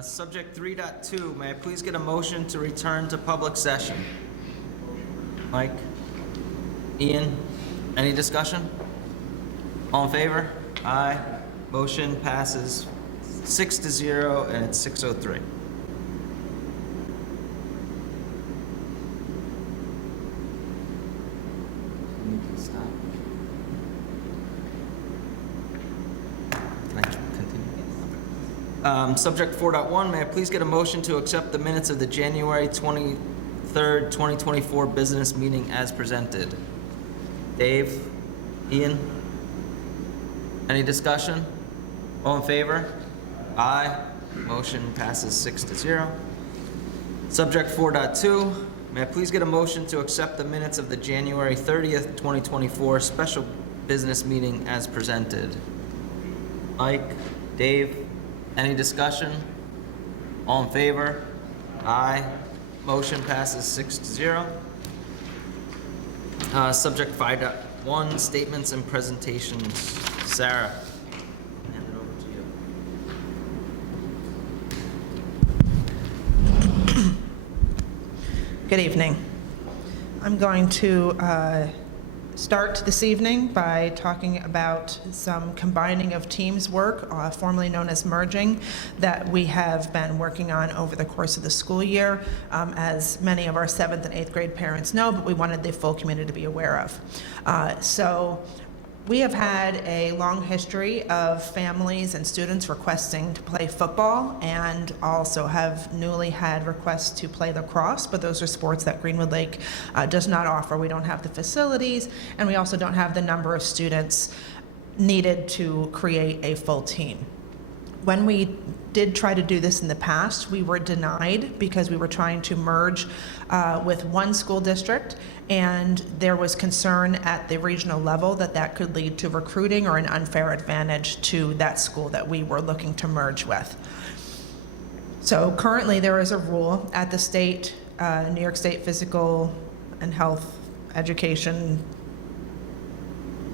Subject 3.2, may I please get a motion to return to public session? Mike? Ian? Any discussion? All in favor? Aye. Motion passes 6-0, and it's 6:03. Can I continue? Subject 4.1, may I please get a motion to accept the minutes of the January 23rd, 2024 business meeting as presented? Dave? Ian? Any discussion? All in favor? Aye. Motion passes 6-0. Subject 4.2, may I please get a motion to accept the minutes of the January 30th, 2024 special business meeting as presented? Mike? Dave? Any discussion? All in favor? Aye. Motion passes 6-0. Subject 5.1, statements and presentations. Sarah, hand it over to you. Good evening. I'm going to start this evening by talking about some combining of teams work, formerly known as merging, that we have been working on over the course of the school year, as many of our 7th and 8th grade parents know, but we wanted the full community to be aware of. So we have had a long history of families and students requesting to play football, and also have newly had requests to play lacrosse, but those are sports that Greenwood Lake does not offer. We don't have the facilities, and we also don't have the number of students needed to create a full team. When we did try to do this in the past, we were denied because we were trying to merge with one school district, and there was concern at the regional level that that could lead to recruiting or an unfair advantage to that school that we were looking to merge with. So currently there is a rule at the state, New York State Physical and Health Education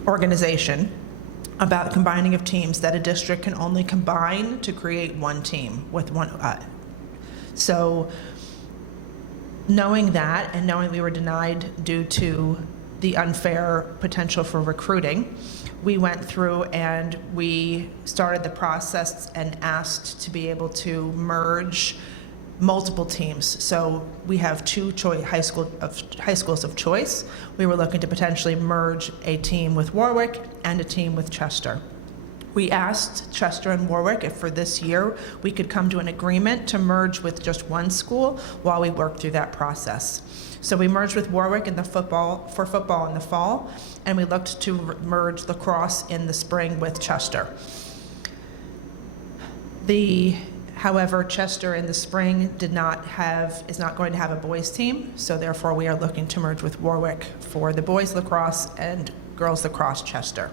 Organization, about combining of teams, that a district can only combine to create one team with one. So knowing that, and knowing we were denied due to the unfair potential for recruiting, we went through and we started the process and asked to be able to merge multiple teams. So we have two high schools of choice. We were looking to potentially merge a team with Warwick and a team with Chester. We asked Chester and Warwick if for this year we could come to an agreement to merge with just one school while we work through that process. So we merged with Warwick for football in the fall, and we looked to merge lacrosse in the spring with Chester. However, Chester in the spring is not going to have a boys team, so therefore we are looking to merge with Warwick for the boys lacrosse and girls lacrosse Chester.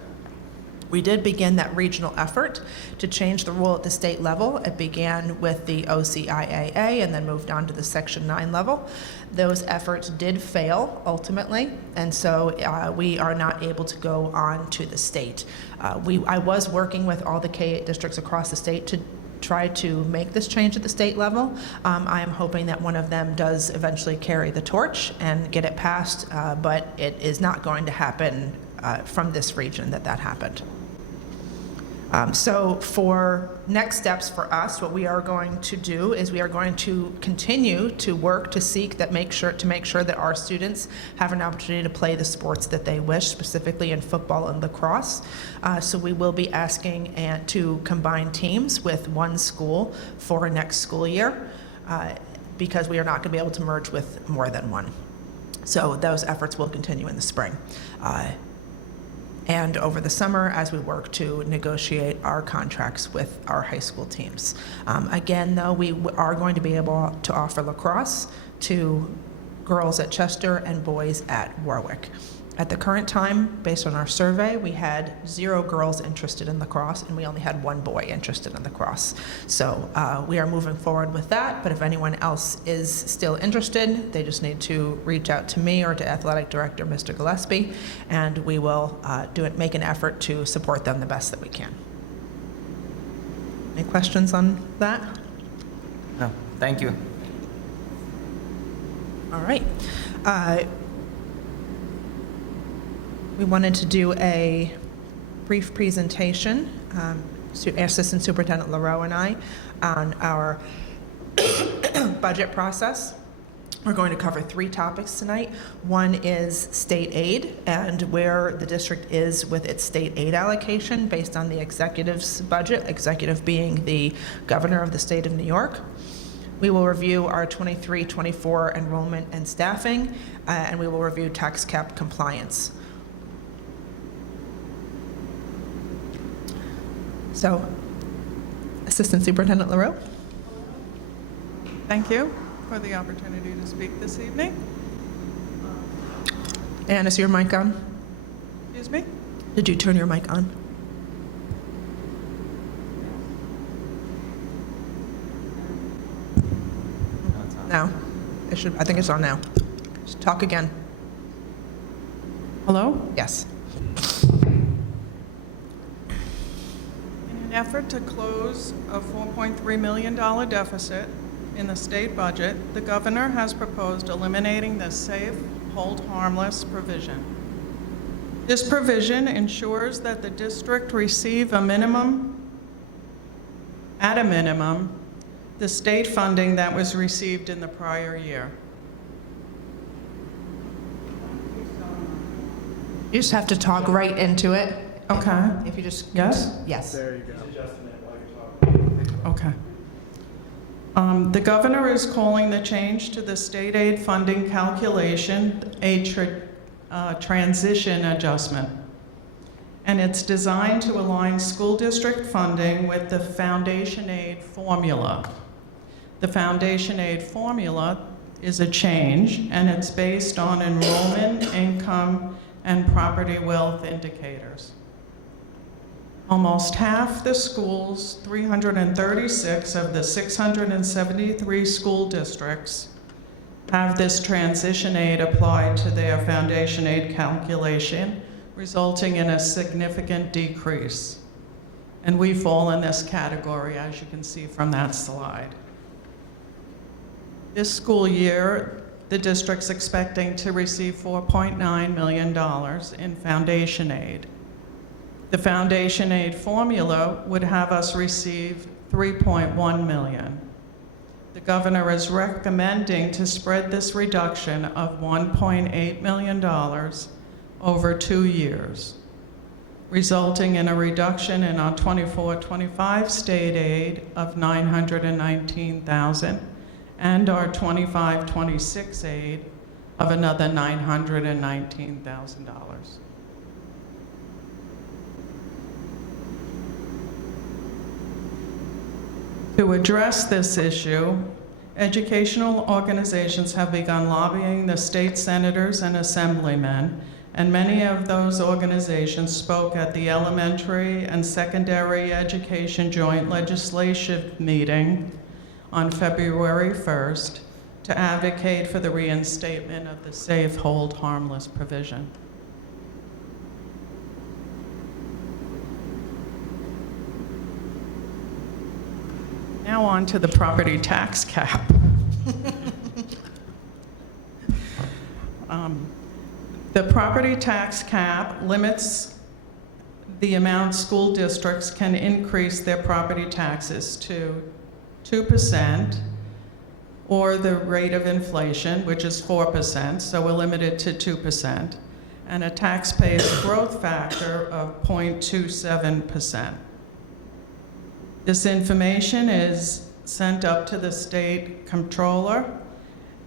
We did begin that regional effort to change the rule at the state level. It began with the OCIAA and then moved on to the Section 9 level. Those efforts did fail ultimately, and so we are not able to go on to the state. I was working with all the K-8 districts across the state to try to make this change at the state level. I am hoping that one of them does eventually carry the torch and get it passed, but it is not going to happen from this region that happened. So for next steps for us, what we are going to do is we are going to continue to work to seek that make sure that our students have an opportunity to play the sports that they wish, specifically in football and lacrosse. So we will be asking to combine teams with one school for next school year, because we are not going to be able to merge with more than one. So those efforts will continue in the spring. And over the summer as we work to negotiate our contracts with our high school teams. Again, though, we are going to be able to offer lacrosse to girls at Chester and boys at Warwick. At the current time, based on our survey, we had 0 girls interested in lacrosse, and we only had 1 boy interested in lacrosse. So we are moving forward with that, but if anyone else is still interested, they just need to reach out to me or to Athletic Director Mr. Gillespie, and we will make an effort to support them the best that we can. Any questions on that? No, thank you. All right. We wanted to do a brief presentation, Assistant Superintendent LaRoe and I, on our budget process. We're going to cover 3 topics tonight. One is state aid and where the district is with its state aid allocation based on the executive's budget, executive being the governor of the state of New York. We will review our 23-24 enrollment and staffing, and we will review tax cap compliance. So, Assistant Superintendent LaRoe. Thank you for the opportunity to speak this evening. Anne, is your mic on? Excuse me? Did you turn your mic on? No. I think it's on now. Just talk again. Hello? Yes. In an effort to close a $4.3 million deficit in the state budget, the governor has proposed eliminating the safe, hold harmless provision. This provision ensures that the district receive at a minimum, the state funding that was received in the prior year. You just have to talk right into it. Okay. If you just... Yes? Yes. There you go. Okay. The governor is calling the change to the state aid funding calculation a transition adjustment. And it's designed to align school district funding with the foundation aid formula. The foundation aid formula is a change, and it's based on enrollment, income, and property wealth indicators. Almost half the schools, 336 of the 673 school districts, have this transition aid applied to their foundation aid calculation, resulting in a significant decrease. And we fall in this category, as you can see from that slide. This school year, the district's expecting to receive $4.9 million in foundation aid. The foundation aid formula would have us receive $3.1 million. The governor is recommending to spread this reduction of $1.8 million over 2 years, resulting in a reduction in our 24-25 state aid of $919,000 and our 25-26 aid of another $919,000. To address this issue, educational organizations have begun lobbying the state senators and assemblymen, and many of those organizations spoke at the elementary and secondary education joint legislative meeting on February 1st to advocate for the reinstatement of the safe, hold, harmless provision. Now on to the property tax cap. The property tax cap limits the amount school districts can increase their property taxes to 2%, or the rate of inflation, which is 4%, so we're limited to 2%, and a tax-based growth factor of 0.27%. This information is sent up to the state comptroller,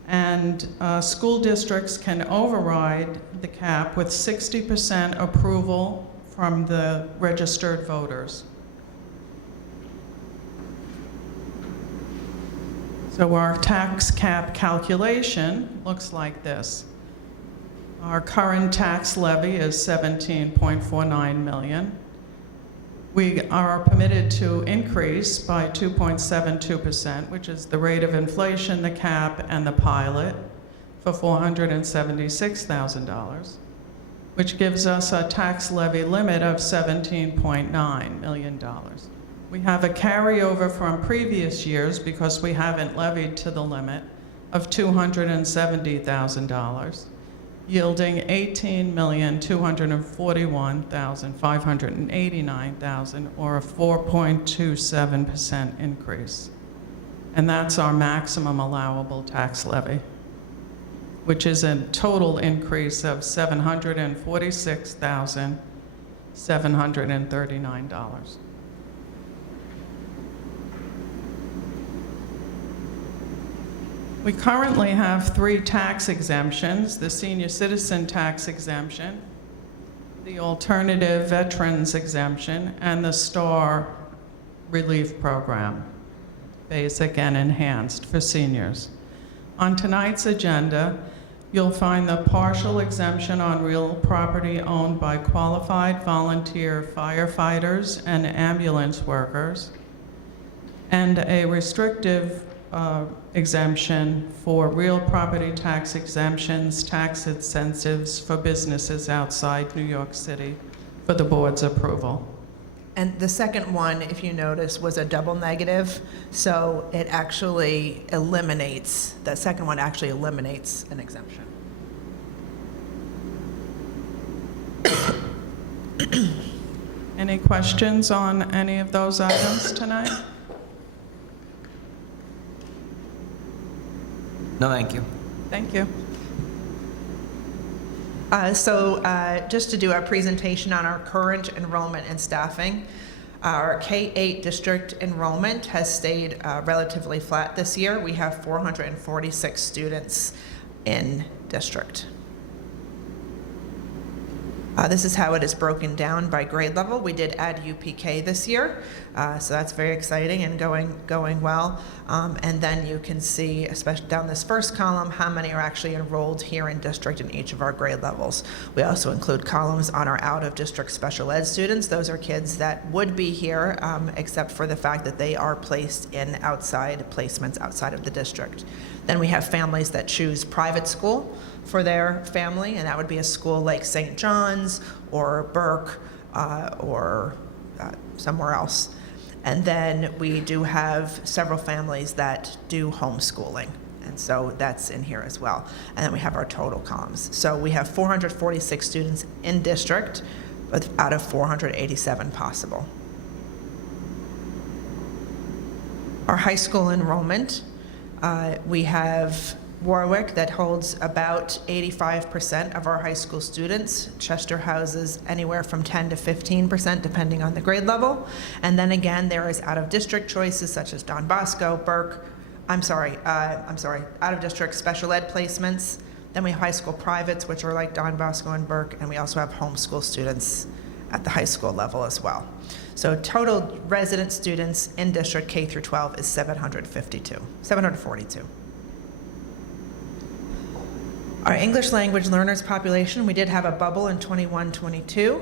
and school districts can override the cap with 60% approval from the registered voters. So our tax cap calculation looks like this. Our current tax levy is $17.49 million. We are permitted to increase by 2.72%, which is the rate of inflation, the cap, and the pilot, for $476,000, which gives us a tax levy limit of $17.9 million. We have a carryover from previous years because we haven't levied to the limit of $270,000, yielding $18,241,589, or a 4.27% increase. And that's our maximum allowable tax levy, which is a total increase of $746,739. We currently have 3 tax exemptions: the senior citizen tax exemption, the alternative veterans exemption, and the STAR relief program, basic and enhanced for seniors. On tonight's agenda, you'll find the partial exemption on real property owned by qualified volunteer firefighters and ambulance workers, and a restrictive exemption for real property tax exemptions, tax incentives for businesses outside New York City for the board's approval. And the second one, if you notice, was a double negative, so it actually eliminates, the second one actually eliminates an exemption. Any questions on any of those items tonight? No, thank you. Thank you. Just to do a presentation on our current enrollment and staffing, our K-8 district enrollment has stayed relatively flat this year. We have 446 students in district. This is how it is broken down by grade level. We did add UPK this year, so that's very exciting and going well. And then you can see, especially down this first column, how many are actually enrolled here in district in each of our grade levels. We also include columns on our out-of-district special ed students. Those are kids that would be here, except for the fact that they are placed in outside placements outside of the district. Then we have families that choose private school for their family, and that would be a school like St. John's or Burke or somewhere else. And then we do have several families that do homeschooling, and so that's in here as well. And then we have our total columns. So we have 446 students in district out of 487 possible. Our high school enrollment, we have Warwick that holds about 85% of our high school students. Chester houses anywhere from 10 to 15% depending on the grade level. And then again, there is out-of-district choices such as Don Bosco, Burke, out-of-district special ed placements. Then we have high school privates, which are like Don Bosco and Burke, and we also have homeschool students at the high school level as well. So total resident students in district K through 12 is 742. Our English language learners population, we did have a bubble in 21-22,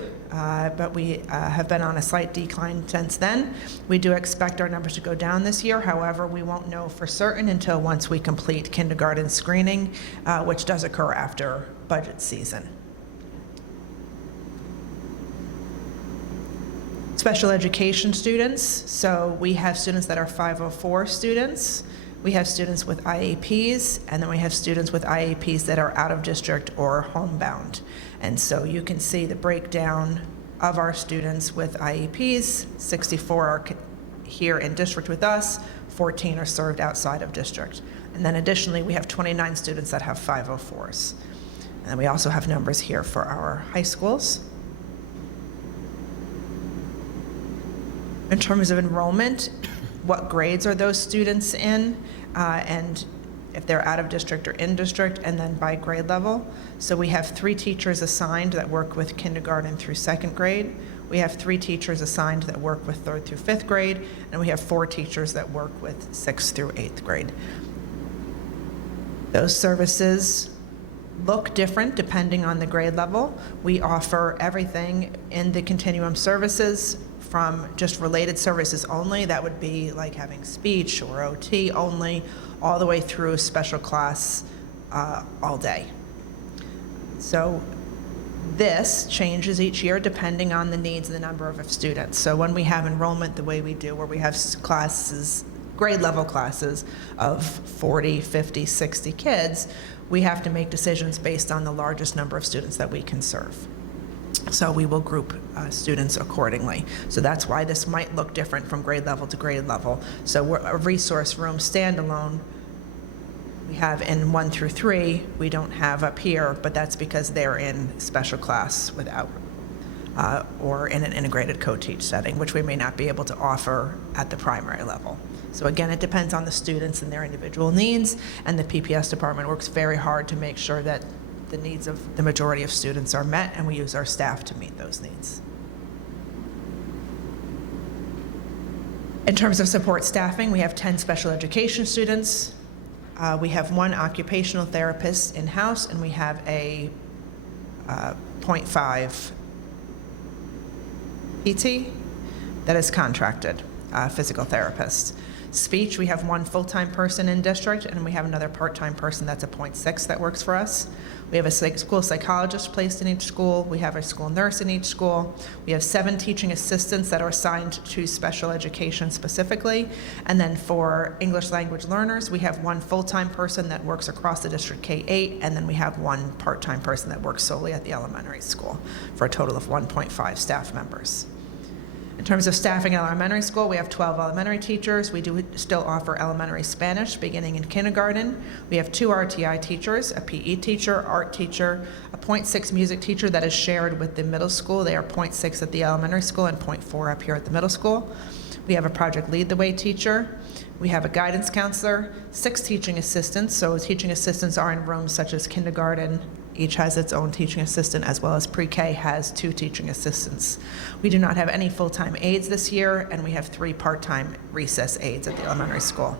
but we have been on a slight decline since then. We do expect our numbers to go down this year. However, we won't know for certain until once we complete kindergarten screening, which does occur after budget season. Special education students, so we have students that are 504 students. We have students with IEPs, and then we have students with IEPs that are out of district or homebound. And so you can see the breakdown of our students with IEPs. 64 are here in district with us, 14 are served outside of district. And then additionally, we have 29 students that have 504s. And then we also have numbers here for our high schools. In terms of enrollment, what grades are those students in, and if they're out of district or in district, and then by grade level. So we have 3 teachers assigned that work with kindergarten through 2nd grade. We have 3 teachers assigned that work with 3rd through 5th grade, and we have 4 teachers that work with 6th through 8th grade. Those services look different depending on the grade level. We offer everything in the continuum services, from just related services only, that would be like having speech or OT only, all the way through special class all day. So This changes each year depending on the needs and the number of students. So when we have enrollment the way we do, where we have classes, grade level classes of 40, 50, 60 kids, we have to make decisions based on the largest number of students that we can serve. So we will group students accordingly. So that's why this might look different from grade level to grade level. So we're a resource room standalone we have in 1 through 3, we don't have up here, but that's because they're in special class without, or in an integrated co-teach setting, which we may not be able to offer at the primary level. So again, it depends on the students and their individual needs, and the PPS department works very hard to make sure that the needs of the majority of students are met, and we use our staff to meet those needs. In terms of support staffing, we have 10 special education students. We have 1 occupational therapist in-house, and we have a 0.5 PT that is contracted, physical therapist. Speech, we have 1 full-time person in district, and we have another part-time person that's a 0.6 that works for us. We have a school psychologist placed in each school. We have a school nurse in each school. We have 7 teaching assistants that are assigned to special education specifically. And then for English language learners, we have 1 full-time person that works across the district K-8, and then we have 1 part-time person that works solely at the elementary school for a total of 1.5 staff members. In terms of staffing at elementary school, we have 12 elementary teachers. We do still offer elementary Spanish beginning in kindergarten. We have 2 RTI teachers, a PE teacher, art teacher, a 0.6 music teacher that is shared with the middle school. They are 0.6 at the elementary school and 0.4 up here at the middle school. We have a Project Lead the Way teacher. We have a guidance counselor, 6 teaching assistants. So teaching assistants are in rooms such as kindergarten. Each has its own teaching assistant, as well as pre-K has 2 teaching assistants. We do not have any full-time aides this year, and we have 3 part-time recess aides at the elementary school.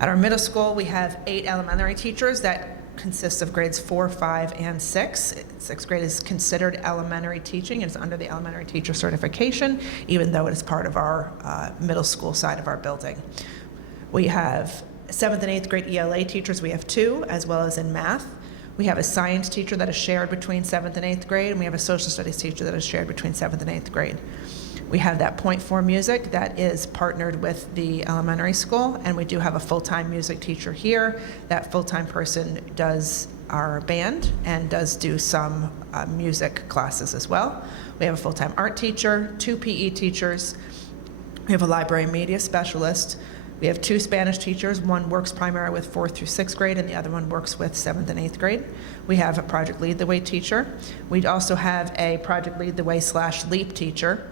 At our middle school, we have 8 elementary teachers that consist of grades 4, 5, and 6. 6th grade is considered elementary teaching. It's under the elementary teacher certification, even though it is part of our middle school side of our building. We have 7th and 8th grade ELA teachers. We have 2, as well as in math. We have a science teacher that is shared between 7th and 8th grade, and we have a social studies teacher that is shared between 7th and 8th grade. We have that 0.4 music that is partnered with the elementary school, and we do have a full-time music teacher here. That full-time person does our band and does do some music classes as well. We have a full-time art teacher, 2 PE teachers. We have a library media specialist. We have 2 Spanish teachers. 1 works primarily with 4th through 6th grade, and the other one works with 7th and 8th grade. We have a Project Lead the Way teacher. We also have a Project Lead the Way / LEAP teacher.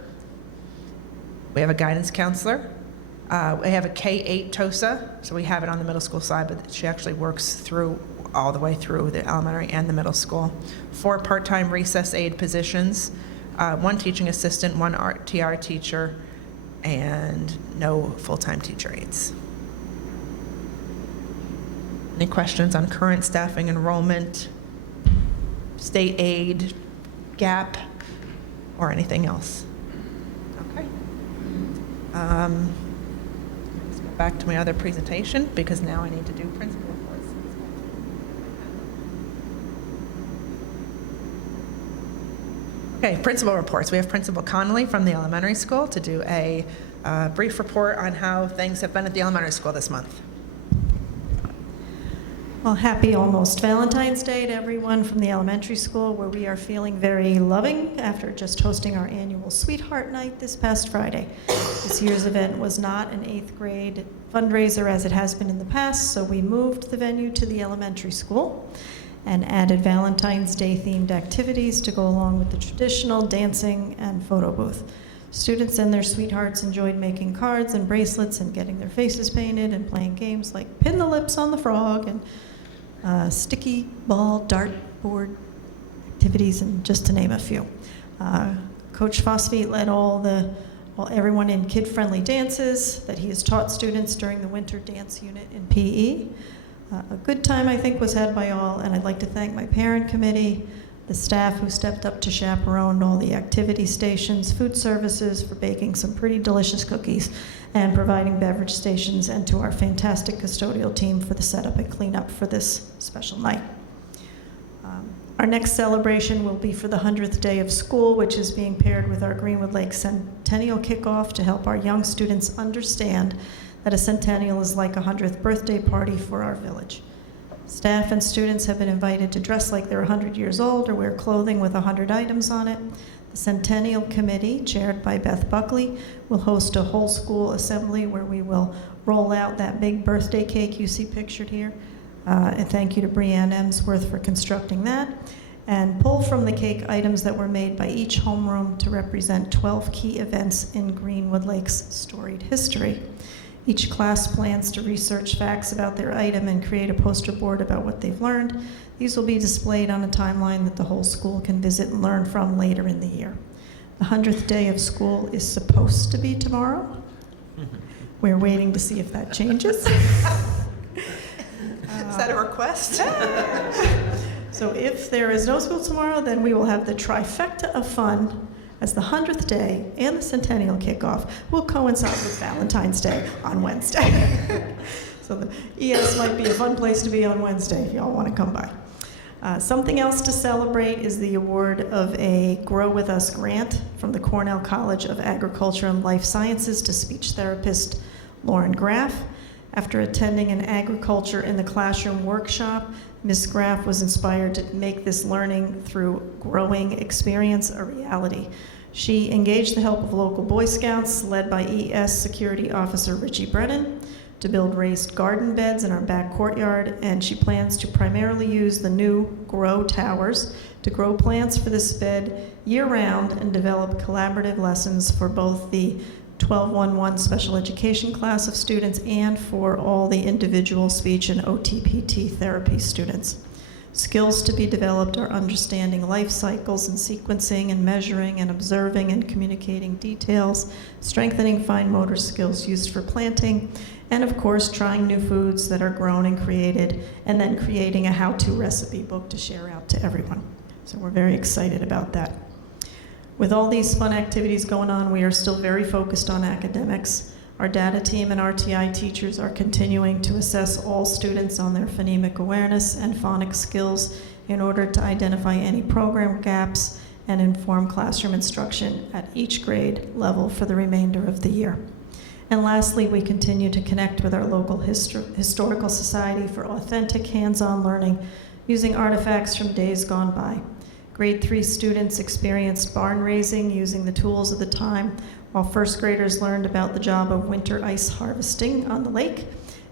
We have a guidance counselor. We have a K-8 TOSA, so we have it on the middle school side, but she actually works through all the way through the elementary and the middle school. 4 part-time recess aide positions, 1 teaching assistant, 1 TR teacher, and no full-time teacher aides. Any questions on current staffing, enrollment, state aid, gap, or anything else? Okay. Let's go back to my other presentation because now I need to do principal reports. Okay, principal reports. We have Principal Connolly from the elementary school to do a brief report on how things have been at the elementary school this month. Well, happy almost Valentine's Day to everyone from the elementary school, where we are feeling very loving after just hosting our annual Sweetheart Night this past Friday. This year's event was not an 8th grade fundraiser as it has been in the past, so we moved the venue to the elementary school and added Valentine's Day themed activities to go along with the traditional dancing and photo booth. Students and their sweethearts enjoyed making cards and bracelets and getting their faces painted and playing games like Pin the Lips on the Frog and sticky ball dartboard activities, and just to name a few. Coach Phosphate led everyone in kid-friendly dances that he has taught students during the winter dance unit in PE. A good time, I think, was had by all, and I'd like to thank my parent committee, the staff who stepped up to chaperone all the activity stations, food services for baking some pretty delicious cookies, and providing beverage stations, and to our fantastic custodial team for the setup and cleanup for this special night. Our next celebration will be for the 100th day of school, which is being paired with our Greenwood Lake Centennial Kickoff to help our young students understand that a centennial is like a 100th birthday party for our village. Staff and students have been invited to dress like they're 100 years old or wear clothing with 100 items on it. The Centennial Committee, chaired by Beth Buckley, will host a whole school assembly where we will roll out that big birthday cake you see pictured here. And thank you to Brianne Emsworth for constructing that. And pull from the cake items that were made by each homeroom to represent 12 key events in Greenwood Lake's storied history. Each class plans to research facts about their item and create a poster board about what they've learned. These will be displayed on a timeline that the whole school can visit and learn from later in the year. The 100th day of school is supposed to be tomorrow. We're waiting to see if that changes. Is that a request? So if there is no school tomorrow, then we will have the trifecta of fun, as the 100th day and the Centennial Kickoff will coincide with Valentine's Day on Wednesday. So the ES might be a fun place to be on Wednesday if y'all want to come by. Something else to celebrate is the award of a Grow With Us grant from the Cornell College of Agriculture and Life Sciences to speech therapist Lauren Graff. After attending an agriculture in the classroom workshop, Ms. Graff was inspired to make this learning through growing experience a reality. She engaged the help of local Boy Scouts, led by ES Security Officer Richie Brennan, to build raised garden beds in our back courtyard, and she plans to primarily use the new grow towers to grow plants for this bed year-round and develop collaborative lessons for both the 1211 special education class of students and for all the individual speech and OTPT therapy students. Skills to be developed are understanding life cycles and sequencing and measuring and observing and communicating details, strengthening fine motor skills used for planting, and of course trying new foods that are grown and created, and then creating a how-to recipe book to share out to everyone. So we're very excited about that. With all these fun activities going on, we are still very focused on academics. Our data team and RTI teachers are continuing to assess all students on their phonemic awareness and phonics skills in order to identify any program gaps and inform classroom instruction at each grade level for the remainder of the year. And lastly, we continue to connect with our local historical society for authentic hands-on learning using artifacts from days gone by. Grade 3 students experienced barn raising using the tools of the time, while first graders learned about the job of winter ice harvesting on the lake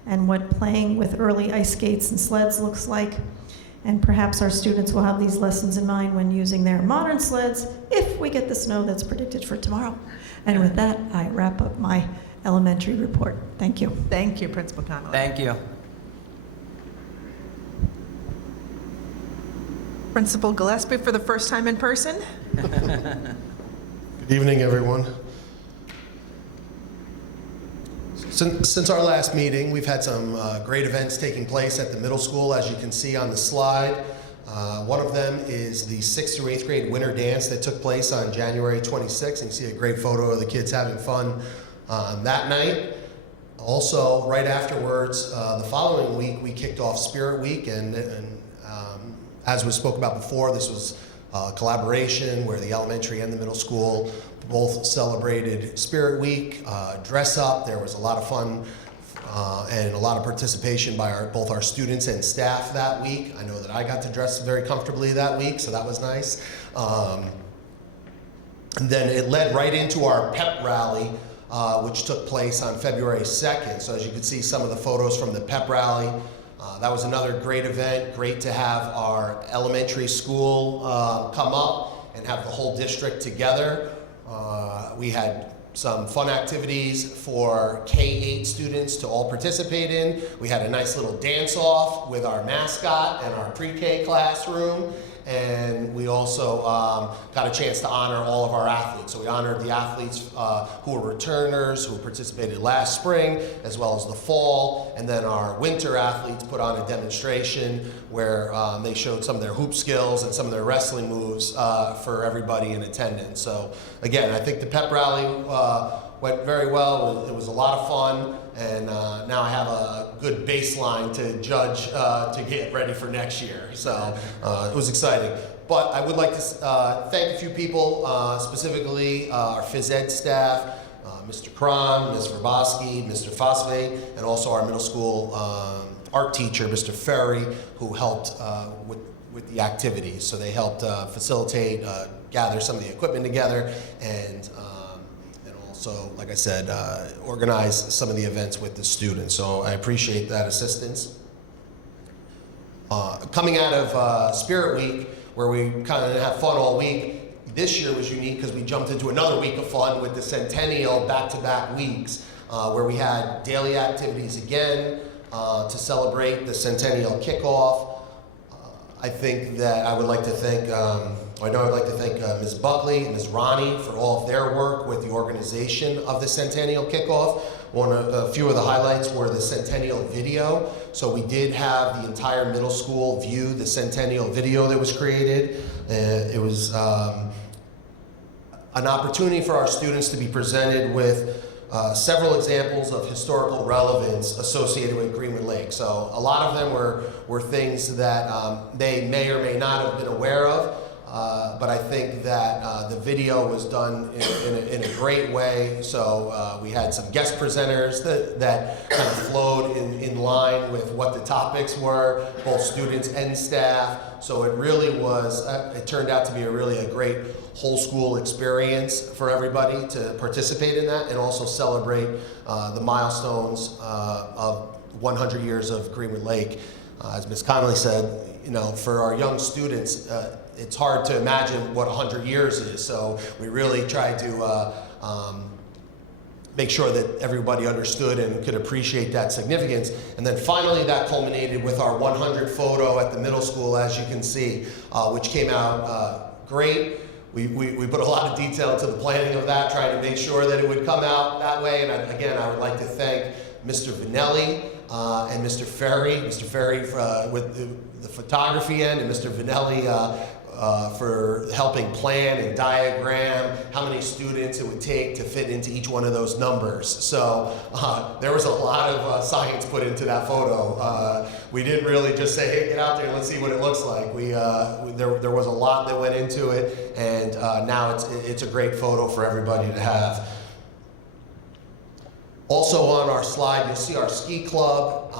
and what playing with early ice skates and sleds looks like. And perhaps our students will have these lessons in mind when using their modern sleds if we get the snow that's predicted for tomorrow. And with that, I wrap up my elementary report. Thank you. Thank you, Principal Connolly. Thank you. Principal Gillespie for the first time in person. Good evening, everyone. Since our last meeting, we've had some great events taking place at the middle school, as you can see on the slide. One of them is the 6th through 8th grade winter dance that took place on January 26th. You can see a great photo of the kids having fun that night. Also, right afterwards, the following week, we kicked off Spirit Week, and as we spoke about before, this was a collaboration where the elementary and the middle school both celebrated Spirit Week, dress up. There was a lot of fun and a lot of participation by both our students and staff that week. I know that I got to dress very comfortably that week, so that was nice. And then it led right into our pep rally, which took place on February 2nd. So as you can see some of the photos from the pep rally, that was another great event. Great to have our elementary school come up and have the whole district together. We had some fun activities for K-8 students to all participate in. We had a nice little dance-off with our mascot and our pre-K classroom. And we also got a chance to honor all of our athletes. So we honored the athletes who were returners, who participated last spring, as well as the fall. And then our winter athletes put on a demonstration where they showed some of their hoop skills and some of their wrestling moves for everybody in attendance. So again, I think the pep rally went very well. It was a lot of fun, and now I have a good baseline to judge to get ready for next year. So it was exciting. But I would like to thank a few people, specifically our phys ed staff, Mr. Cron, Ms. Verboski, Mr. Fosvate, and also our middle school art teacher, Mr. Ferry, who helped with the activities. So they helped facilitate, gather some of the equipment together, and also, like I said, organize some of the events with the students. So I appreciate that assistance. Coming out of Spirit Week, where we kind of have fun all week, this year was unique because we jumped into another week of fun with the Centennial back-to-back weeks, where we had daily activities again to celebrate the Centennial kickoff. I think that I would like to thank, I'd like to thank Ms. Buckley and Ms. Ronnie for all of their work with the organization of the Centennial kickoff. A few of the highlights were the Centennial video. So we did have the entire middle school view the Centennial video that was created. It was an opportunity for our students to be presented with several examples of historical relevance associated with Greenwood Lake. So a lot of them were things that they may or may not have been aware of, but I think that the video was done in a great way. So we had some guest presenters that kind of flowed in line with what the topics were, both students and staff. So it really was, it turned out to be a great whole school experience for everybody to participate in that and also celebrate the milestones of 100 years of Greenwood Lake. As Ms. Connolly said, for our young students, it's hard to imagine what 100 years is. So we really tried to make sure that everybody understood and could appreciate that significance. And then finally that culminated with our 100 photo at the middle school, as you can see, which came out great. We put a lot of detail into the planning of that, trying to make sure that it would come out that way. And again, I would like to thank Mr. Vanelli and Mr. Ferry. Mr. Ferry with the photography end, and Mr. Vanelli for helping plan and diagram how many students it would take to fit into each one of those numbers. So there was a lot of science put into that photo. We didn't really just say, hey, get out there and let's see what it looks like. There was a lot that went into it, and now it's a great photo for everybody to have. Also on our slide, you'll see our ski club.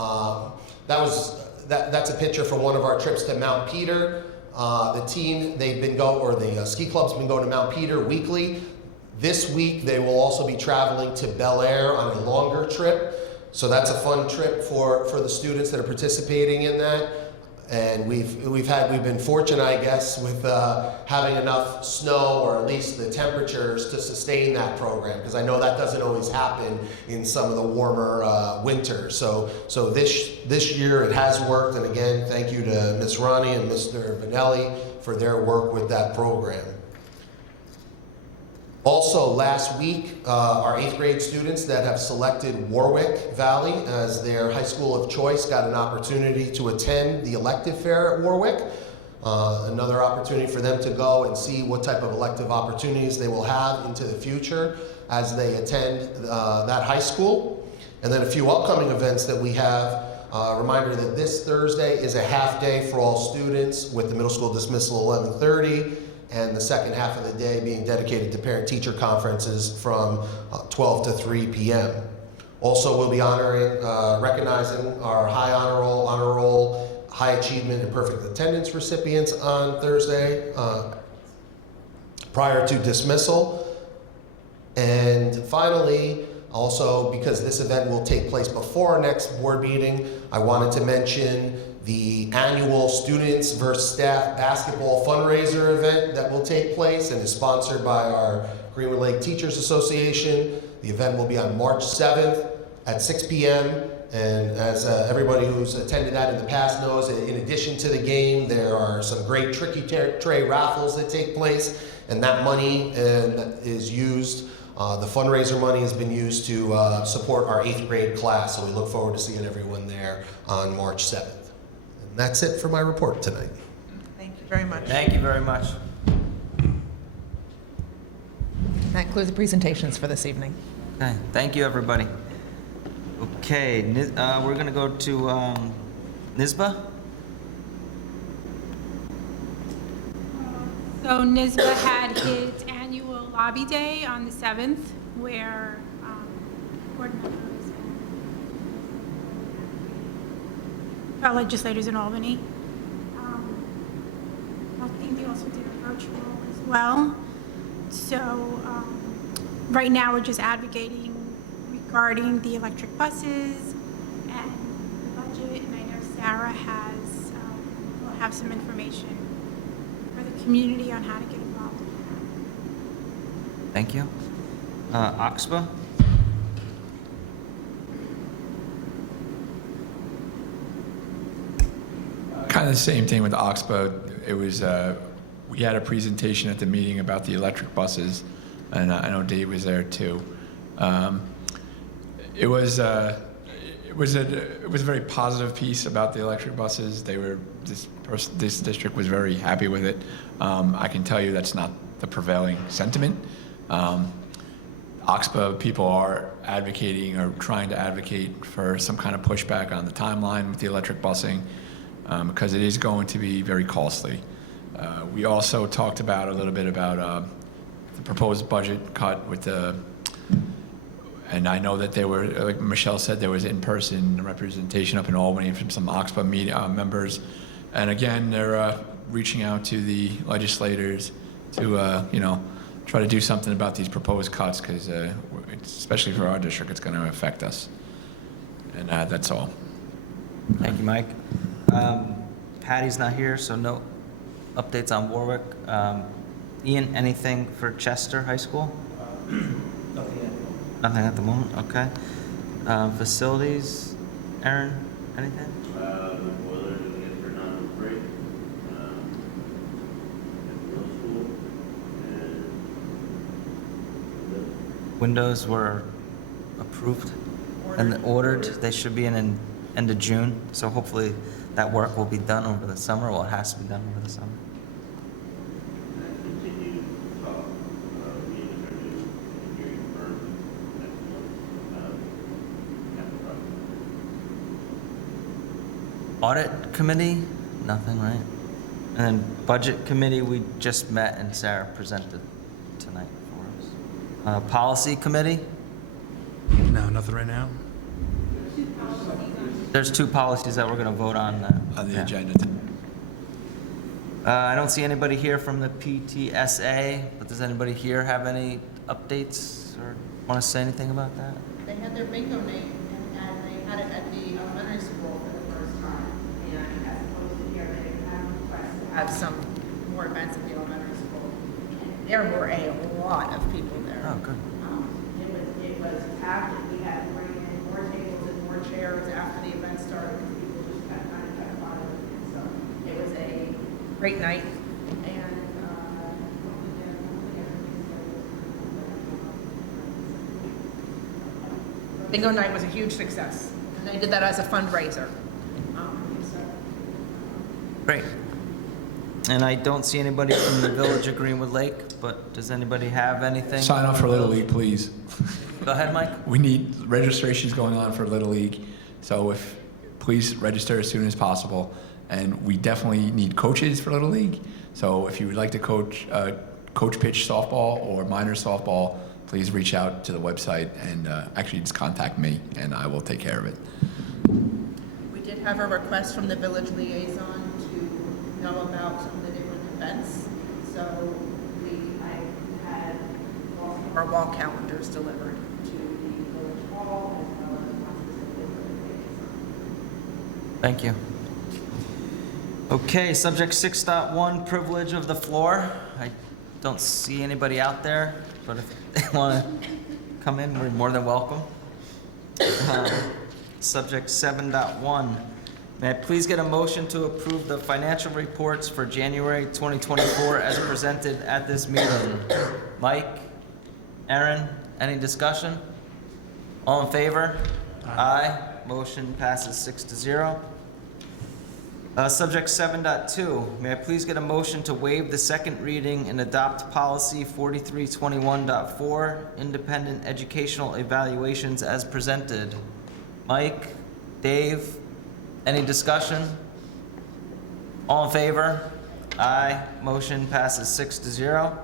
That's a picture from one of our trips to Mount Peter. The team, the ski club's been going to Mount Peter weekly. This week, they will also be traveling to Bel Air on a longer trip. So that's a fun trip for the students that are participating in that. And we've been fortunate, I guess, with having enough snow, or at least the temperatures, to sustain that program, because I know that doesn't always happen in some of the warmer winters. So this year it has worked, and again, thank you to Ms. Ronnie and Mr. Vanelli for their work with that program. Also, last week, our 8th grade students that have selected Warwick Valley as their high school of choice got an opportunity to attend the elective fair at Warwick. Another opportunity for them to go and see what type of elective opportunities they will have into the future as they attend that high school. And then a few upcoming events that we have. Reminder that this Thursday is a half day for all students, with the middle school dismissal 11:30. And the second half of the day being dedicated to parent-teacher conferences from 12 to 3 p.m. Also, we'll be recognizing our high honor roll, high achievement, and perfect attendance recipients on Thursday prior to dismissal. And finally, also, because this event will take place before our next board meeting, I wanted to mention the annual Students vs. Staff Basketball Fundraiser event that will take place and is sponsored by our Greenwood Lake Teachers Association. The event will be on March 7th at 6 p.m. And as everybody who's attended that in the past knows, in addition to the game, there are some great Tricky Tray raffles that take place, and that money is used. The fundraiser money has been used to support our 8th grade class, so we look forward to seeing everyone there on March 7th. And That's it for my report tonight. Thank you very much. Thank you very much. That concludes the presentations for this evening. Okay, thank you, everybody. Okay, we're gonna go to NISBA. So NISBA had his annual lobby day on the 7th, where board members and our legislators in Albany. I think they also did a virtual as well. So right now, we're just advocating regarding the electric buses and the budget, and I know Sarah will have some information for the community on how to get involved. Thank you. Oxbow? Kind of the same thing with Oxbow. It was, we had a presentation at the meeting about the electric buses, and I know Dave was there too. It was a very positive piece about the electric buses. This district was very happy with it. I can tell you that's not the prevailing sentiment. Oxbow people are advocating or trying to advocate for some kind of pushback on the timeline with the electric busing, because it is going to be very costly. We also talked about a little bit about the proposed budget cut with the, and I know that there were, like Michelle said, there was in-person representation up in Albany from some Oxbow members. And again, they're reaching out to the legislators to, try to do something about these proposed cuts, because especially for our district, it's going to affect us. And that's all. Thank you, Mike. Patty's not here, so no updates on Warwick. Ian, anything for Chester High School? Nothing at the moment, okay. Facilities, Aaron, anything? The boilers are getting turned on to break, at the middle school, and Windows were approved and ordered. They should be in end of June, so hopefully that work will be done over the summer. Well, it has to be done over the summer. continue to talk, we introduced engineering firm next month, capital project. Audit committee, nothing, right? And then budget committee, we just met and Sarah presented tonight for us. Policy committee, No, nothing right now. there's two policies that we're gonna vote on. On the Yeah. agenda. I don't see anybody here from the PTSA, but does anybody here have any updates or want to say anything about that? They had their bingo night, and they had it at the elementary school for the first time. And as opposed to here, they had a request to have some more events at the elementary school. And there were a lot of people there. Oh, good. It was packed, and we had to bring in more tables and more chairs after the event started, because people just kept bothering it. So it was a great night, and bingo night was a huge success, and they did that as a fundraiser. Great. And I don't see anybody from the Village of Greenwood Lake, but does anybody have anything? Sign up for Little League, please. Go ahead, Mike. We need registrations going on for Little League, so please register as soon as possible. And we definitely need coaches for Little League. So if you would like to coach pitch softball or minor softball, please reach out to the website and actually just contact me, and I will take care of it. We did have a request from the village liaison to know about some of the different events, so I had our wall calendars delivered to the village hall as well as the ones that the liaison. Thank you. Okay, subject 6.1, privilege of the floor. I don't see anybody out there, but if they want to come in, we're more than welcome. Subject 7.1, may I please get a motion to approve the financial reports for January 2024 as presented at this meeting? Mike, Aaron, any discussion? All in favor? Aye. Motion passes 6-0. Subject 7.2, may I please get a motion to waive the second reading and adopt policy 4321.4, independent educational evaluations as presented? Mike, Dave, any discussion? All in favor? Aye. Motion passes 6-0.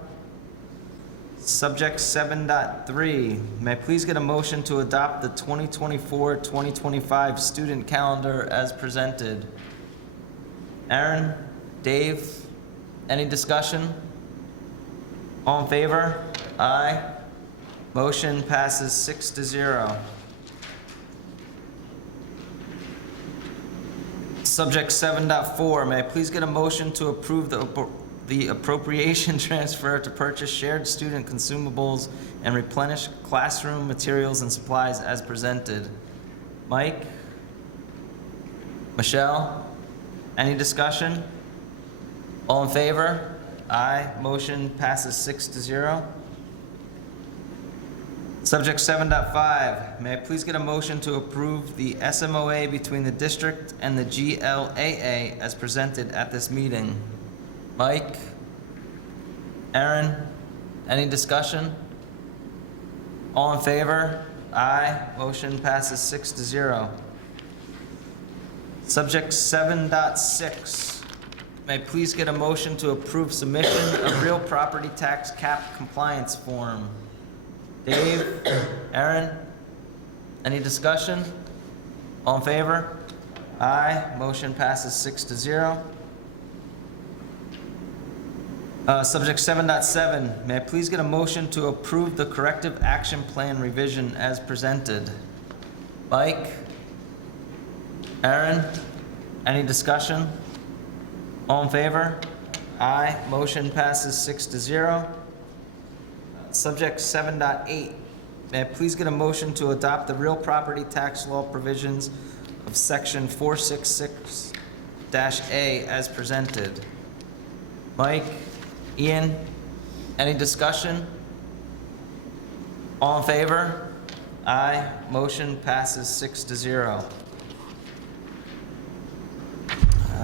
Subject 7.3, may I please get a motion to adopt the 2024-2025 student calendar as presented? Aaron, Dave, any discussion? All in favor? Aye. Motion passes 6-0. Subject 7.4, may I please get a motion to approve the appropriation transfer to purchase shared student consumables and replenish classroom materials and supplies as presented? Mike? Michelle? Any discussion? All in favor? Aye. Motion passes 6-0. Subject 7.5, may I please get a motion to approve the SMOA between the district and the GLAA as presented at this meeting? Mike? Aaron? Any discussion? All in favor? Aye. Motion passes 6-0. Subject 7.6, may I please get a motion to approve submission of real property tax cap compliance form? Dave? Aaron? Any discussion? All in favor? Aye. Motion passes 6-0. Subject 7.7, may I please get a motion to approve the corrective action plan revision as presented? Mike? Aaron? Any discussion? All in favor? Aye. Motion passes 6-0. Subject 7.8, may I please get a motion to adopt the real property tax law provisions of section 466-A as presented? Mike? Ian? Any discussion? All in favor? Aye. Motion passes 6-0.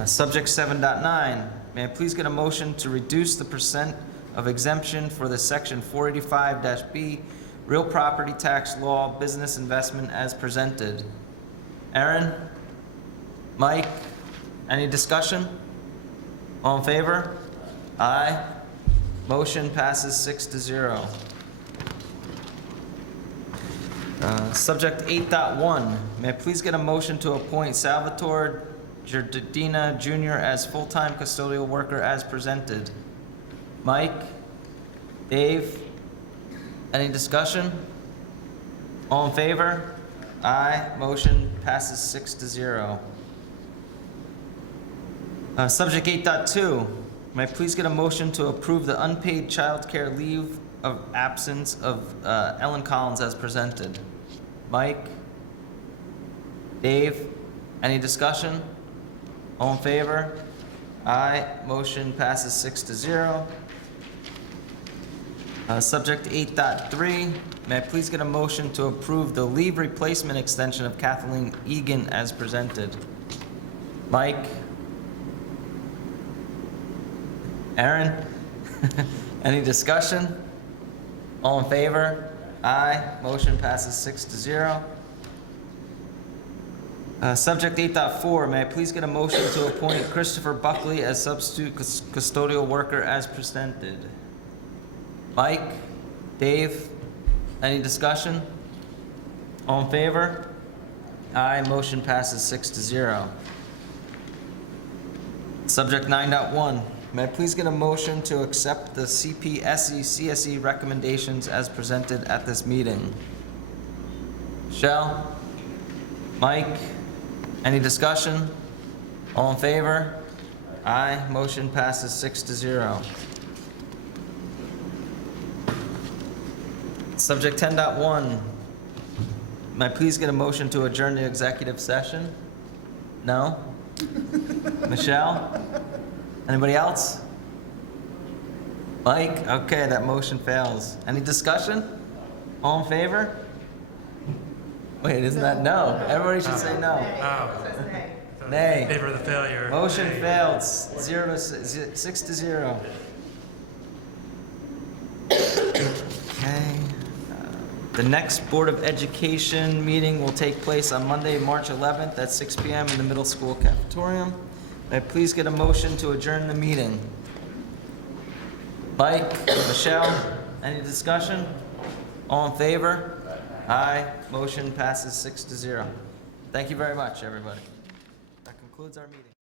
Subject 7.9, may I please get a motion to reduce the percent of exemption for the section 485-B real property tax law business investment as presented? Aaron? Mike? Any discussion? All in favor? Aye. Motion passes 6-0. Subject 8.1, may I please get a motion to appoint Salvatore Giardina Jr. as full-time custodial worker as presented? Mike? Dave? Any discussion? All in favor? Aye. Motion passes 6-0. Subject 8.2, may I please get a motion to approve the unpaid childcare leave of absence of Ellen Collins as presented? Mike? Dave? Any discussion? All in favor? Aye. Motion passes 6-0. Subject 8.3, may I please get a motion to approve the leave replacement extension of Kathleen Egan as presented? Mike? Aaron? Any discussion? All in favor? Aye. Motion passes 6-0. Subject 8.4, may I please get a motion to appoint Christopher Buckley as substitute custodial worker as presented? Mike? Dave? Any discussion? All in favor? Aye. Motion passes 6-0. Subject 9.1, may I please get a motion to accept the CPSE CSE recommendations as presented at this meeting? Michelle? Mike? Any discussion? All in favor? Aye. Motion passes 6-0. Subject 10.1, may I please get a motion to adjourn the executive session? No? Michelle? Anybody else? Mike? Okay, that motion fails. Any discussion? All in favor? Wait, isn't that no? Everybody should say no. Oh. Nay. Favor of the failure. Motion Nay. failed, 6 to 0. Okay. The next Board of Education meeting will take place on Monday, March 11th at 6 PM in the middle school cafetorium. May I please get a motion to adjourn the meeting? Mike, Michelle, any discussion? All in favor? Aye. Motion passes 6 to 0. Thank you very much, everybody. That concludes our meeting.